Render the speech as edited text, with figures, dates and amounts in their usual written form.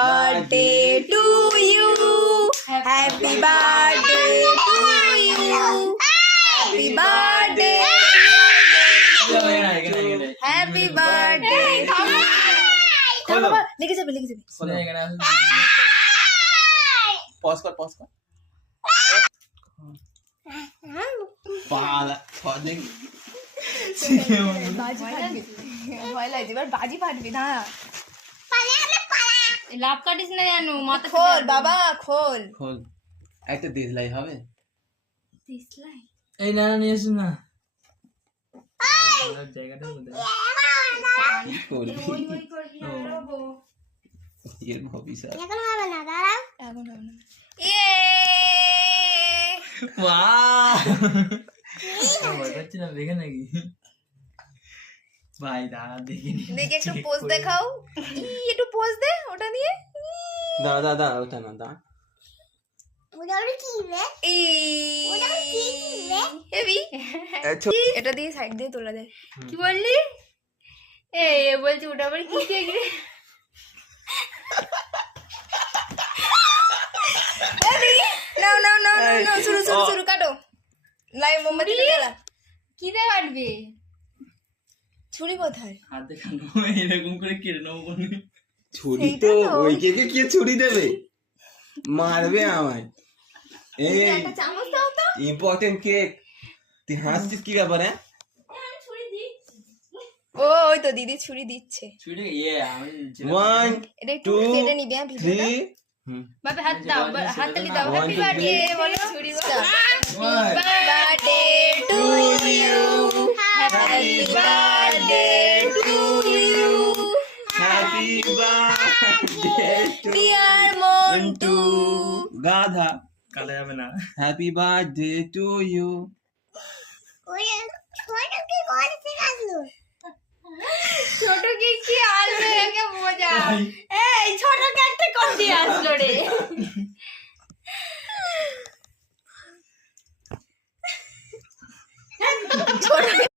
birthday to you. Happy birthday to you. Happy birthday. Happy birthday. बाबा लेके जाबे pause कर पाला छोड़ बाजी फाटबे ভয় লাগে এবার বাজি ফাটবে না লাভ কাটিস না জানো মাথা খোল বাবা খোল একটা দিসলাই হবে দিসলাই এই না নিয়ে এসো না জায়গাটা মধ্যে কি করবি ওই করবি না রবো এর ভবিষ্যৎ এখন হবে না ইয়ে বাহ ভয় পাচ্ছি না দেখে নাকি ভাই দাঁড়া দেখিনি দেখে একটু পোজ দেখাও একটু পোজ দে ওটা নিয়ে দাদা ওটা না দা এটা দিয়ে সাইড দিয়ে তোলা যায় কি বললি এ বলছি ওটা আবার কি দিয়ে গিয়ে নাও শুরু কাটো লাইভ মোমবাতি জ্বালা কি দিয়ে কাটবে ছুরি কোথায় হাত দেখানো এরকম করে কেটে নেবো বলে ছুরি তো ওই কেকে কে ছুরি দেবে মারবে আমায় এই একটা চামচ দাও তো ইম্পর্টেন্ট কেক তুই হাসছিস কি ব্যাপার হ্যাঁ ও ওই তো দিদি ছুরি দিচ্ছে ছুটে আমি 1 এটা একটু কেটে নিবে ভিডিওটা 3 বাবা হাত দাও হাত তালি দাও হ্যাপি বার্থডে বলো ছুরি birthday to you happy birthday to you happy birthday dear Montu গাধা কালে যাবে না হ্যাপি বার্থডে টু ইউ ছোট কি আসবে একে বোঝা এই ছোট কে একটা কম দিয়ে আসলো রে